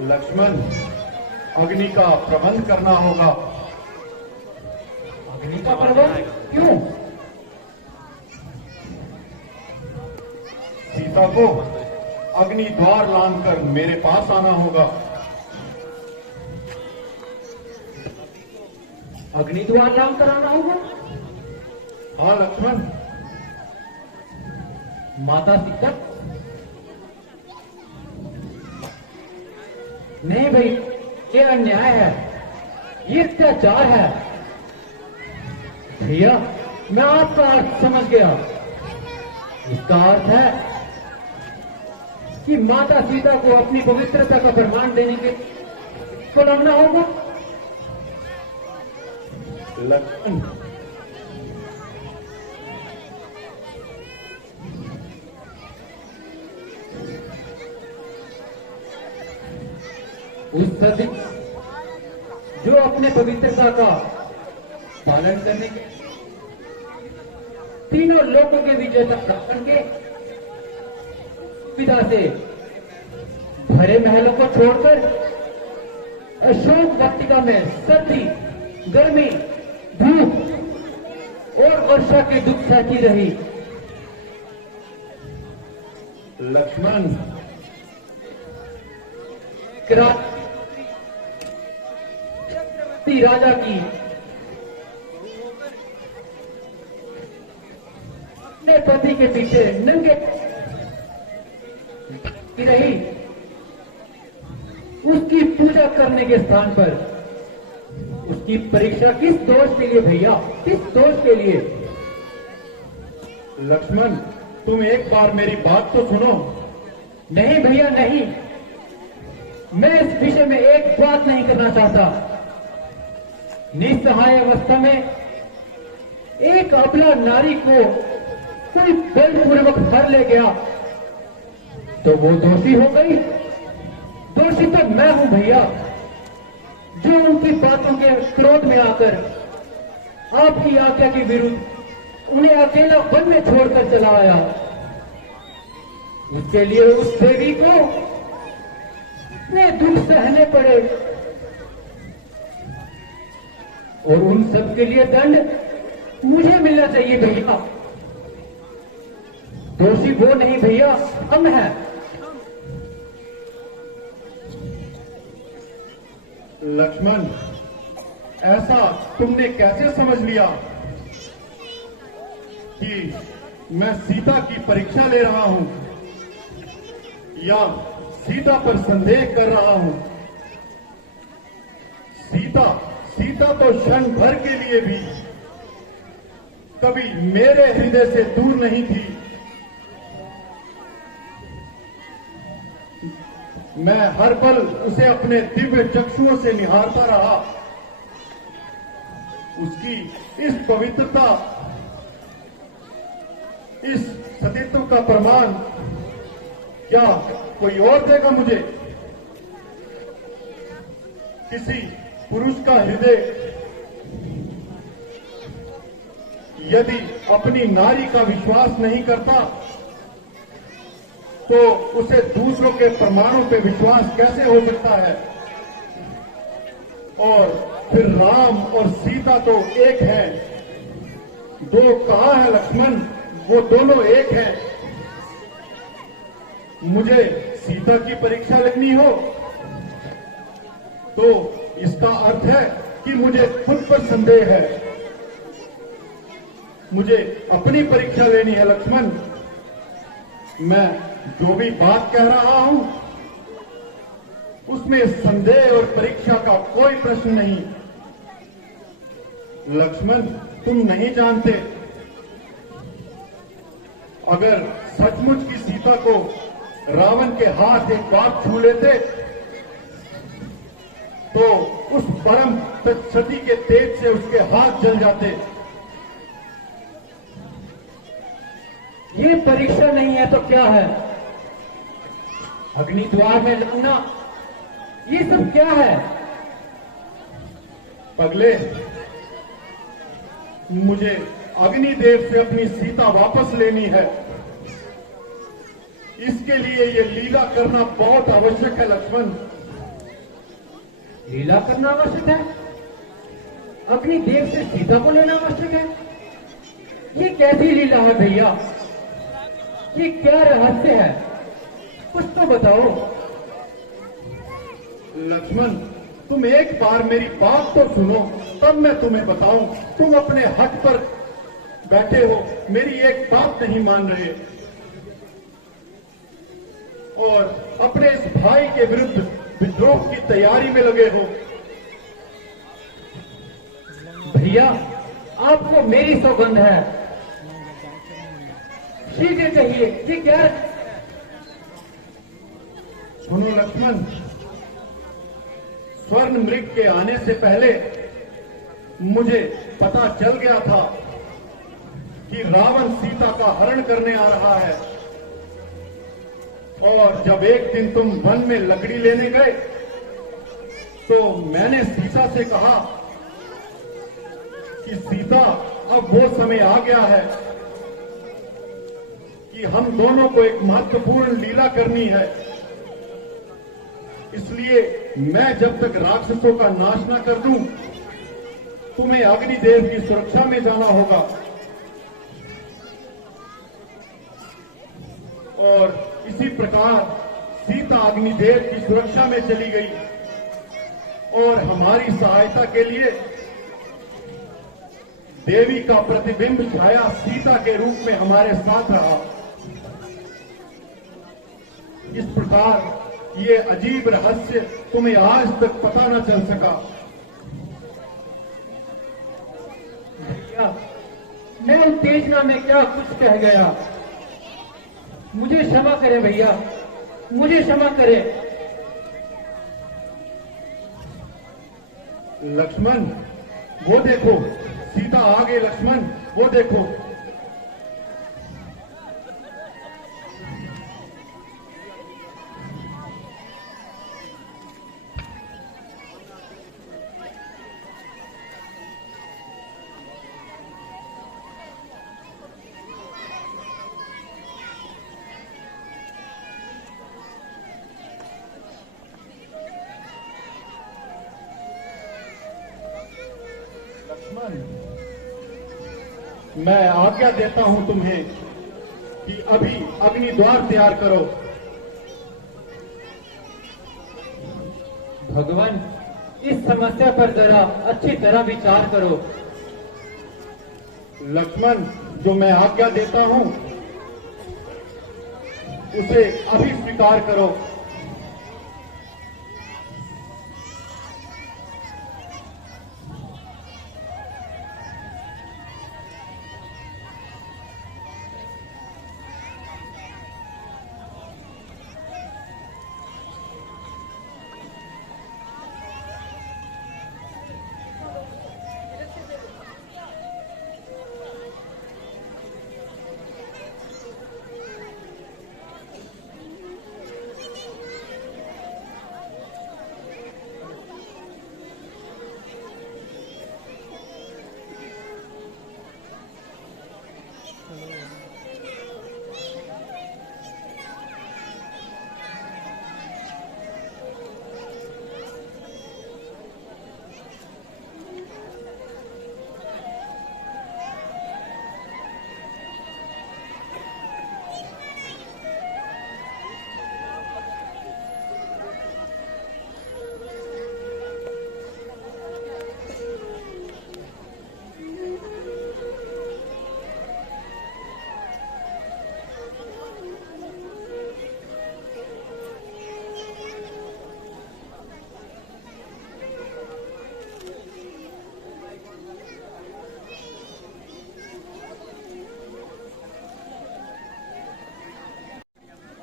लक्ष्मण, अग्नि का प्रबंध करना होगा। अग्नि का प्रबंध? क्यों? सीता को अग्नि द्वार लांघकर मेरे पास आना होगा। अग्नि द्वार लांघकर आना होगा? हाँ लक्ष्मण। माता सीता? नहीं भाई, ये अन्याय है, ये अत्याचार है। भैया, मैं आपका अर्थ समझ गया। इसका अर्थ है कि माता सीता को अपनी पवित्रता का प्रमाण देने के को लगना होगा। लक्ष्मण, उस सदी जो अपने पवित्रता का पालन करने के तीनों लोगों के विजेता रावण के पिता से भरे महलों को छोड़कर अशोक वाटिका में सर्दी, गर्मी, धूप और वर्षा के दुख सहती रही। लक्ष्मण, चक्रवर्ती राजा की अपने पति के पीछे नंगे की रही, उसकी पूजा करने के स्थान पर उसकी परीक्षा किस दोष के लिए भैया, किस दोष के लिए? लक्ष्मण, तुम एक बार मेरी बात तो सुनो। नहीं भैया नहीं, मैं इस विषय में एक बात नहीं करना चाहता। निस्सहाय अवस्था में एक अबला नारी को कोई बलपूर्वक हर ले गया तो वो दोषी हो गई। दोषी तो मैं हूं भैया, जो उनकी बातों के क्रोध में आकर आपकी आज्ञा के विरुद्ध उन्हें अकेला वन में छोड़कर चला आया। इसके लिए उस देवी को इतने दुख सहने पड़े और उन सब के लिए दंड मुझे मिलना चाहिए भैया। दोषी वो नहीं भैया, हम हैं। लक्ष्मण, ऐसा तुमने कैसे समझ लिया कि मैं सीता की परीक्षा ले रहा हूं या सीता पर संदेह कर रहा हूं? सीता तो क्षण भर के लिए भी कभी मेरे हृदय से दूर नहीं थी। मैं हर पल उसे अपने दिव्य चक्षुओं से निहारता रहा। उसकी इस पवित्रता, इस सतीत्व का प्रमाण क्या कोई और देगा मुझे? किसी पुरुष का हृदय यदि अपनी नारी का विश्वास नहीं करता तो उसे दूसरों के प्रमाणों पे विश्वास कैसे हो सकता है? और फिर राम और सीता तो एक हैं। दो कहाँ है लक्ष्मण? वो दोनों एक हैं। मुझे सीता की परीक्षा लेनी हो तो इसका अर्थ है कि मुझे खुद पर संदेह है। मुझे अपनी परीक्षा लेनी है लक्ष्मण। मैं जो भी बात कह रहा हूं उसमें संदेह और परीक्षा का कोई प्रश्न नहीं। लक्ष्मण, तुम नहीं जानते, अगर सचमुच की सीता को रावण के हाथ एक बार छू लेते तो उस परम सती के तेज से उसके हाथ जल जाते। ये परीक्षा नहीं है तो क्या है? अग्नि द्वार में लगना, ये सब क्या है? पगले, मुझे अग्निदेव से अपनी सीता वापस लेनी है। इसके लिए ये लीला करना बहुत आवश्यक है लक्ष्मण। लीला करना आवश्यक है, अग्निदेव से सीता को लेना आवश्यक है। ये कैसी लीला है भैया? ये क्या रहस्य है? कुछ तो बताओ। लक्ष्मण, तुम एक बार मेरी बात तो सुनो, तब मैं तुम्हें बताऊं। तुम अपने हक पर बैठे हो, मेरी एक बात नहीं मान रहे और अपने इस भाई के विरुद्ध विद्रोह की तैयारी में लगे हो। भैया, आपको मेरी सौगंध है, शीघ्र कहिए कि क्या? सुनो लक्ष्मण, स्वर्ण मृग के आने से पहले मुझे पता चल गया था कि रावण सीता का हरण करने आ रहा है। और जब एक दिन तुम वन में लकड़ी लेने गए तो मैंने सीता से कहा कि सीता, अब वो समय आ गया है कि हम दोनों को एक महत्वपूर्ण लीला करनी है। इसलिए मैं जब तक राक्षसों का नाश न कर दूं, तुम्हें अग्निदेव की सुरक्षा में जाना होगा। और इसी प्रकार सीता अग्निदेव की सुरक्षा में चली गई और हमारी सहायता के लिए देवी का प्रतिबिंब छाया सीता के रूप में हमारे साथ रहा। इस प्रकार ये अजीब रहस्य तुम्हें आज तक पता न चल सका। भैया, मैं उत्तेजना में क्या कुछ कह गया, मुझे क्षमा करें भैया, मुझे क्षमा करें। लक्ष्मण, वो देखो, सीता आ गई। लक्ष्मण, वो देखो। मैं आज्ञा देता हूं तुम्हें कि अभी अग्नि द्वार तैयार करो। भगवान, इस समस्या पर जरा अच्छी तरह विचार करो। लक्ष्मण, जो मैं आज्ञा देता हूं उसे अभी स्वीकार करो।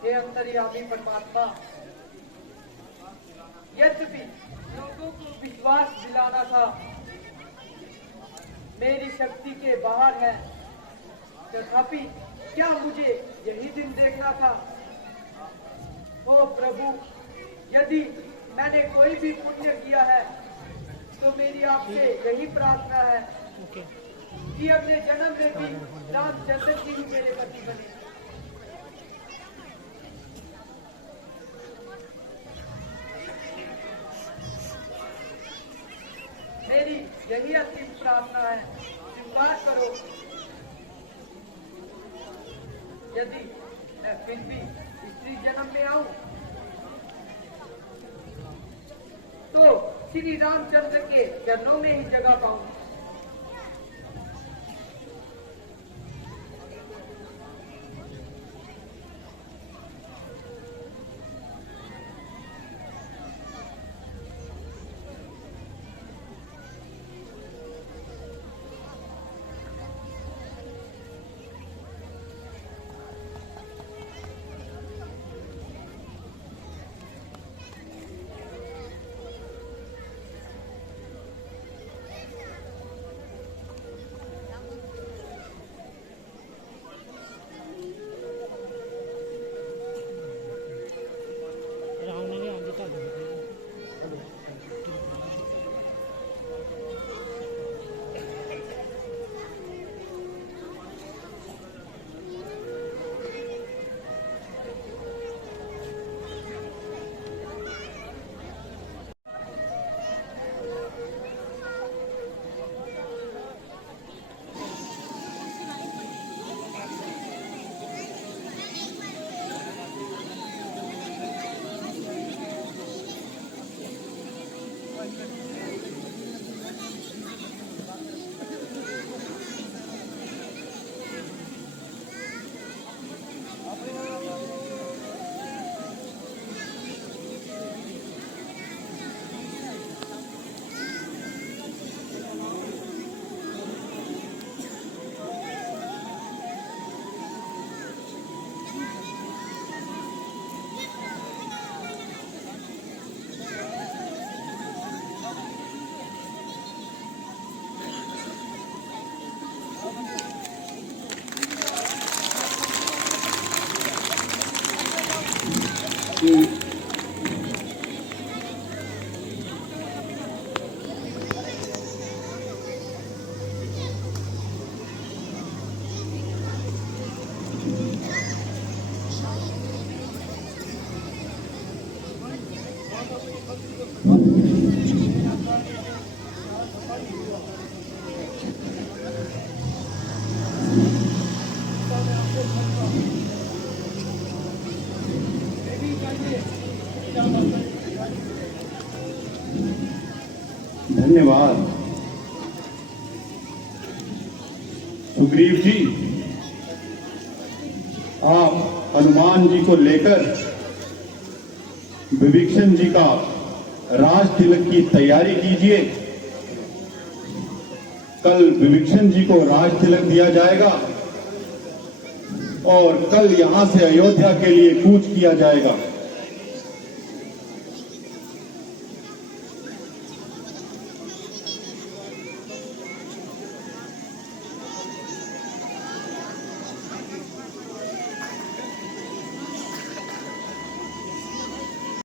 हे अंतर्यामी परमात्मा, यद्यपि लोगों को विश्वास दिलाना था मेरी शक्ति के बाहर है, तथापि क्या मुझे यही दिन देखना था? ओ प्रभु, यदि मैंने कोई भी पुण्य किया है तो मेरी आपसे यही प्रार्थना है कि अगले जन्म में भी रामचंद्र जी ही मेरे पति बने। यही अंतिम प्रार्थना है, स्वीकार करो। यदि मैं फिर भी स्त्री जन्म में आऊं तो श्री रामचंद्र के चरणों में ही जगह पाऊं। धन्यवाद सुग्रीव जी। आप हनुमान जी को लेकर विभीषण जी का राज तिलक की तैयारी कीजिए। कल विभीषण जी को राज तिलक दिया जाएगा और कल यहां से अयोध्या के लिए कूच किया जाएगा।